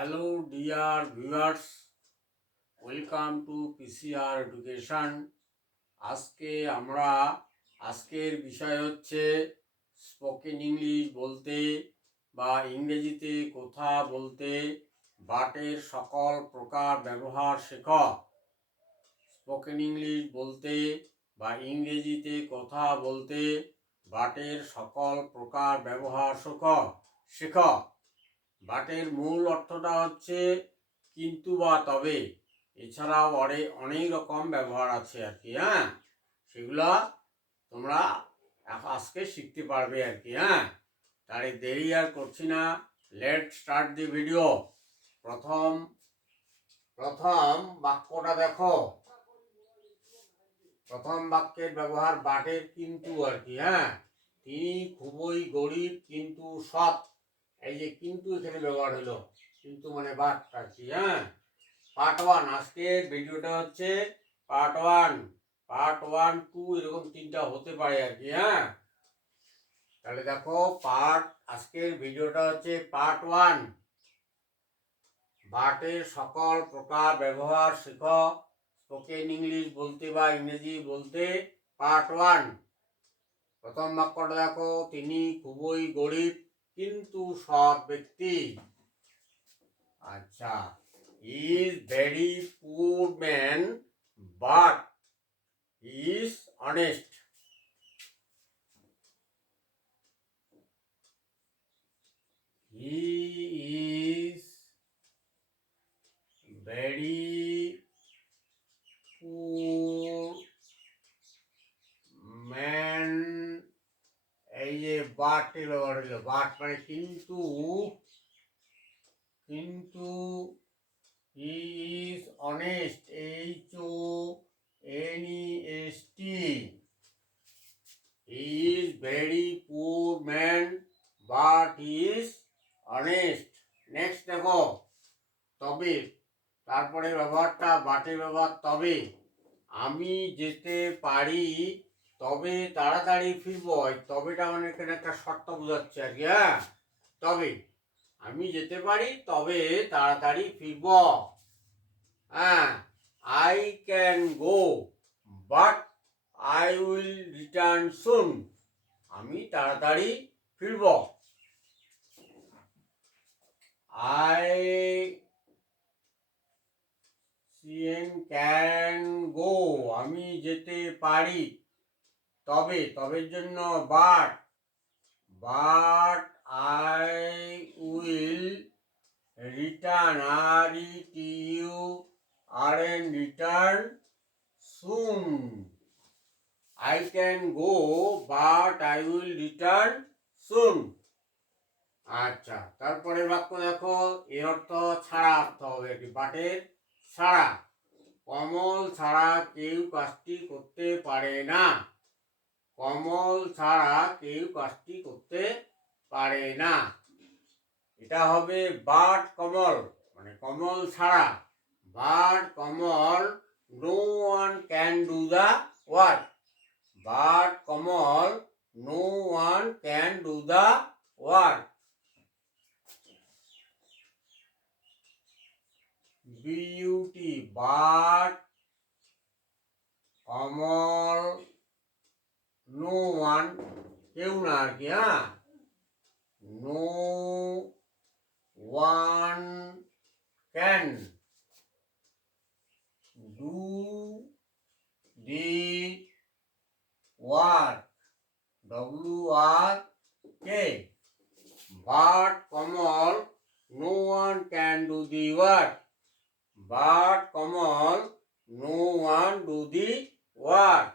Hello dear viewers, welcome to PCR education. আজকের বিষয় হচ্ছে স্পোকেন ইংলিশ বলতে বা ইংরেজিতে কথা বলতে বাটের সকল প্রকার ব্যবহার শেখা। স্পোকেন ইংলিশ বলতে বা ইংরেজিতে কথা বলতে বাটের সকল প্রকার ব্যবহার শেখা। বাটের মূল অর্থটা হচ্ছে কিন্তু বা তবে, এছাড়াও অনেক রকম ব্যবহার আছে আর কি। সেগুলো তোমরা আজকে শিখতে পারবে আর কি। তাহলে দেরি আর করছি না, লেট স্টার্ট দি ভিডিও। প্রথম বাক্যটা দেখো। প্রথম বাক্যের ব্যবহার বাটের কিন্তু আর কি। তিনি খুবই গরিব কিন্তু সৎ। এই যে কিন্তু এখানে ব্যবহার হলো, কিন্তু মানে বাট আর কি। পার্ট ওয়ান, আজকের ভিডিওটা হচ্ছে part one. Part one two এরকম তিনটা হতে পারে আর কি। তাহলে দেখো, আজকের ভিডিওটা হচ্ছে পার্ট ওয়ান। বাটের সকল প্রকার ব্যবহার শেখো, স্পোকেন ইংলিশ বলতে বা ইংরেজি বলতে, পার্ট ওয়ান। প্রথম বাক্যটা দেখো, তিনি খুবই গরিব কিন্তু সৎ ব্যক্তি। আচ্ছা, is very poor man but is honest. He is very poor man. এই যে বাটে ব্যবহার হলো, বাট মানে কিন্তু, he is honest, HONEST. He is very poor man but he is honest. Next দেখো, তবে, তারপরে ব্যবহারটা বাটে ব্যবহার তবে। আমি যেতে পারি তবে তাড়াতাড়ি ফিরবো। তবেটা মানে এখানে একটা শর্ত বোঝাচ্ছে আর কি। তবে আমি যেতে পারি তবে তাড়াতাড়ি ফিরব। I can go but I will return soon. আমি তাড়াতাড়ি ফিরব। আই ক্যান গো, আমি যেতে পারি। তবের জন্য but I will return, return soon. I can go but I will return soon. আচ্ছা, তারপরে বাক্য দেখো, এর অর্থ ছাড়া অর্থ হবে কি, বাটের ছাড়া। কমল ছাড়া কেউ কাজটি করতে পারে না। কমল ছাড়া কেউ কাজটি করতে পারে না। এটা হবে বাট কমল, মানে কমল ছাড়া। But Kamal, no one can do the work. But Kamal, no one can do the work. Beauty, but Kamal, no one, কেউ না আর কি। No one can do the work, WRK। But Kamal, no one can do the work. But Kamal, no one do the work.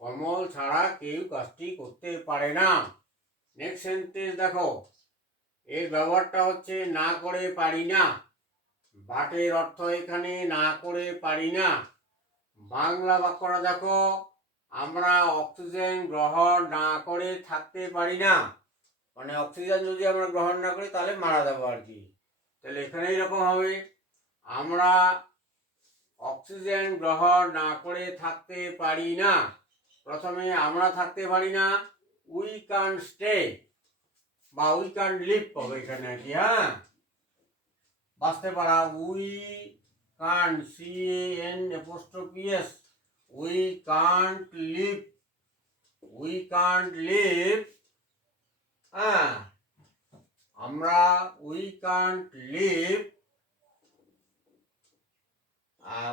Kamal ছাড়া কেউ কাজটি করতে পারে না। নেক্সট সেন্টেন্স দেখো, এর ব্যবহারটা হচ্ছে না করে পারি না। বাটের অর্থ এখানে না করে পারি না। বাংলা বাক্যটা দেখো, আমরা অক্সিজেন গ্রহণ না করে থাকতে পারি না। মানে অক্সিজেন যদি আমরা গ্রহণ না করি তাহলে মারা যাবো আর কি। তাহলে এখানে এরকম হবে, আমরা অক্সিজেন গ্রহণ না করে থাকতে পারি না। প্রথমে আমরা থাকতে পারি না, উই ক্যান স্টে বা উই ক্যান লিভ হবে এখানে আর কি। বাঁচতে পারা, we can't, CAN', we can't live, we can't live, হ্যাঁ আমরা we can't live,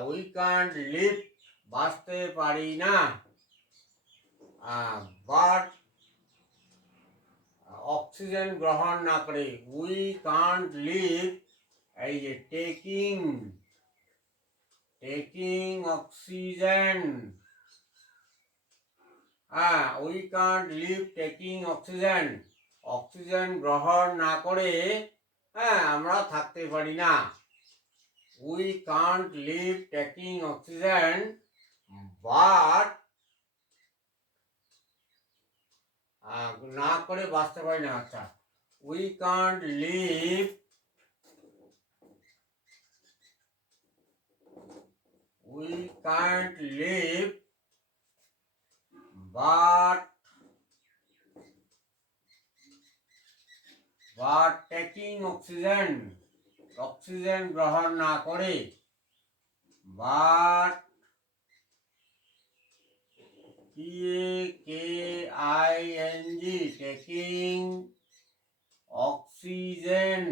we can't live বাঁচতে পারি না, বাট অক্সিজেন গ্রহণ না করে, উই কান্ট লিভ, এই যে taking oxygen, we can't live taking oxygen, oxygen গ্রহণ না করে আমরা থাকতে পারি না। We can't live taking oxygen but, না করে বাঁচতে পারি না, আচ্ছা we can't live, we can't live but taking oxygen, oxygen গ্রহণ না করে, but TAKING taking oxygen,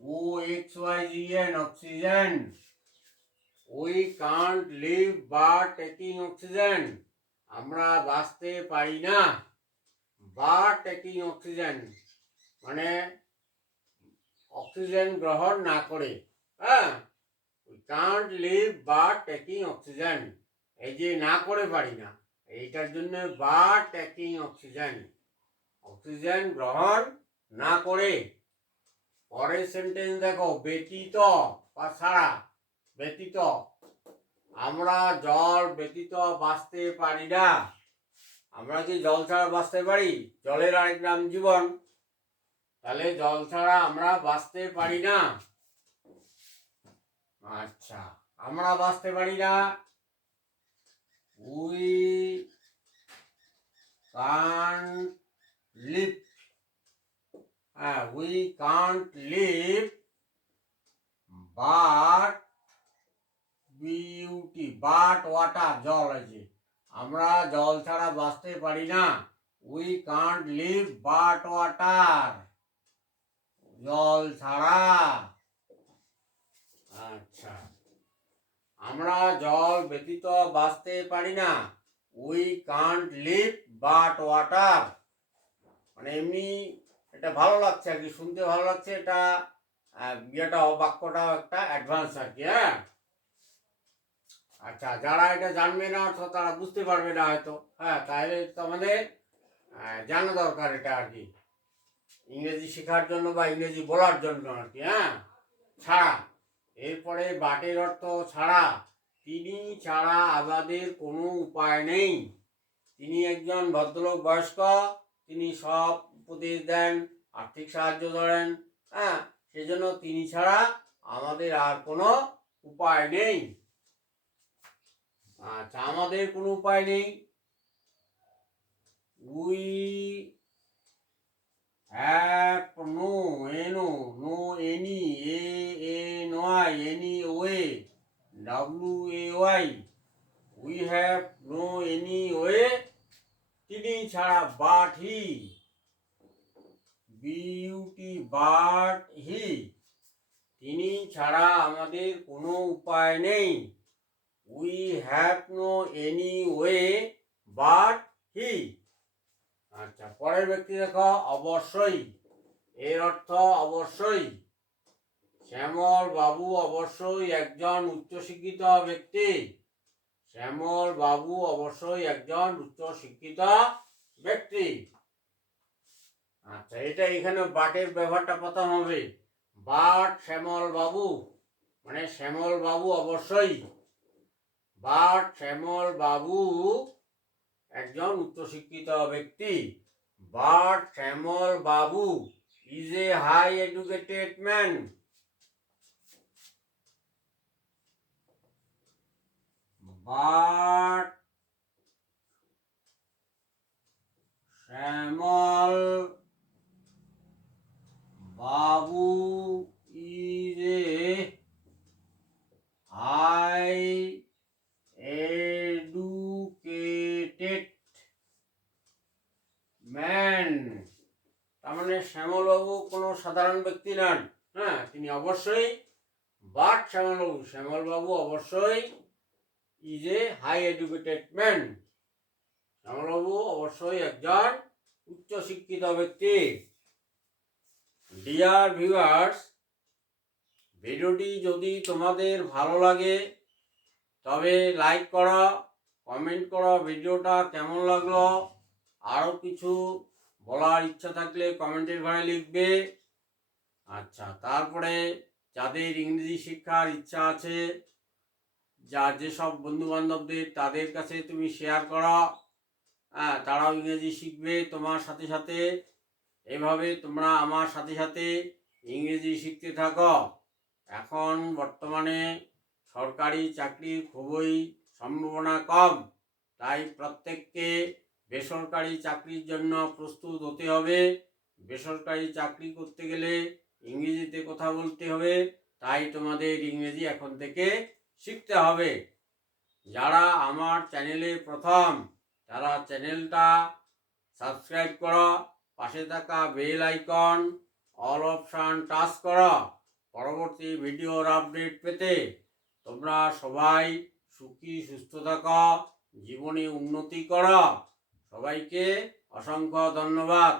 OXYGN oxygen, we can't live but taking oxygen, আমরা বাঁচতে পারি না বাট টেকিং অক্সিজেন মানে অক্সিজেন গ্রহণ না করে, we can't live but taking oxygen, এই যে না করে পারি না, এইটার জন্য বাট টেকিং অক্সিজেন, অক্সিজেন গ্রহণ না করে। পরের সেন্টেন্স দেখো, ব্যতীত বা ছাড়া, ব্যতীত, আমরা জল ব্যতীত বাঁচতে পারি না, আমরা কি জল ছাড়া বাঁচতে পারি? জলের আরেক নাম জীবন, তাহলে জল ছাড়া আমরা বাঁচতে পারি না। আচ্ছা, আমরা বাঁচতে পারি না, we can't live, we can't live but beauty, but water, জল আছে, আমরা জল ছাড়া বাঁচতে পারি না, we can't live but water, জল ছাড়া। আচ্ছা, আমরা জল ব্যতীত বাঁচতে পারি না, we can't live but water, মানে এমনি এটা ভালো লাগছে আর কি, শুনতে ভালো লাগছে, এটা ইয়েটাও বাক্যটাও একটা অ্যাডভান্স আর কি, হ্যাঁ। আচ্ছা, যারা এটা জানবে না তো তারা বুঝতে পারবে না হয়তো, তাহলে তো আমাদের জানা দরকার এটা আর কি, ইংরেজি শেখার জন্য বা ইংরেজি বলার জন্য আর কি, ছাড়া, এরপরে বাটের অর্থ ছাড়া, তিনি ছাড়া আমাদের কোনো উপায় নেই, তিনি একজন ভদ্রলোক, বয়স্ক, তিনি সব উপদেশ দেন, আর্থিক সাহায্য করেন, সেই জন্য তিনি ছাড়া আমাদের আর কোনো উপায় নেই। আচ্ছা, আমাদের কোনো উপায় নেই, we have no, no any, ANY, way, WAY, we have no any way, তিনি ছাড়া, but he, beauty, but he, তিনি ছাড়া আমাদের কোনো উপায় নেই, we have no any way but he. আচ্ছা, পরের ব্যক্তি দেখো, অবশ্যই, এর অর্থ অবশ্যই, শ্যামল বাবু অবশ্যই একজন উচ্চশিক্ষিত ব্যক্তি, শ্যামল বাবু অবশ্যই একজন উচ্চশিক্ষিত ব্যক্তি। আচ্ছা, এটা এখানে বাটের ব্যবহারটা প্রথম হবে, বাট শ্যামল বাবু, মানে শ্যামল বাবু অবশ্যই, বাট শ্যামল বাবু একজন উচ্চশিক্ষিত ব্যক্তি, but Shyamal babu is a high educated man, but Shyamal babu তার মানে শ্যামলবাবু কোনো সাধারণ ব্যক্তি নন। হ্যাঁ, তিনি অবশ্যই বাট শ্যামলবাবু অবশ্যই is a high educated man. Shyamalbabu অবশ্যই একজন উচ্চশিক্ষিত ব্যক্তি। ডিয়ার ভিউয়ার্স, ভিডিওটি যদি তোমাদের ভালো লাগে তবে লাইক করো, কমেন্ট করো ভিডিওটা কেমন লাগলো। আরও কিছু বলার ইচ্ছা থাকলে কমেন্টের ঘরে লিখবে। আচ্ছা, তারপরে যাদের ইংরেজি শিক্ষার ইচ্ছা আছে, যার যেসব বন্ধু বান্ধবদের তাদের কাছে তুমি শেয়ার করো। হ্যাঁ, তারাও ইংরেজি শিখবে তোমার সাথে সাথে। এভাবে তোমরা আমার সাথে সাথে ইংরেজি শিখতে থাকো। এখন বর্তমানে সরকারি চাকরির খুবই সম্ভাবনা কম, তাই প্রত্যেককে বেসরকারি চাকরির জন্য প্রস্তুত হতে হবে। বেসরকারি চাকরি করতে গেলে ইংরেজিতে কথা বলতে হবে, তাই তোমাদের ইংরেজি এখন থেকে শিখতে হবে। যারা আমার চ্যানেলে প্রথম, তারা চ্যানেলটা সাবস্ক্রাইব করো, পাশে থাকা bell icon all option touch করো পরবর্তী ভিডিওর আপডেট পেতে। তোমরা সবাই সুখী সুস্থ থাকো, জীবনে উন্নতি করো। সবাইকে অসংখ্য ধন্যবাদ।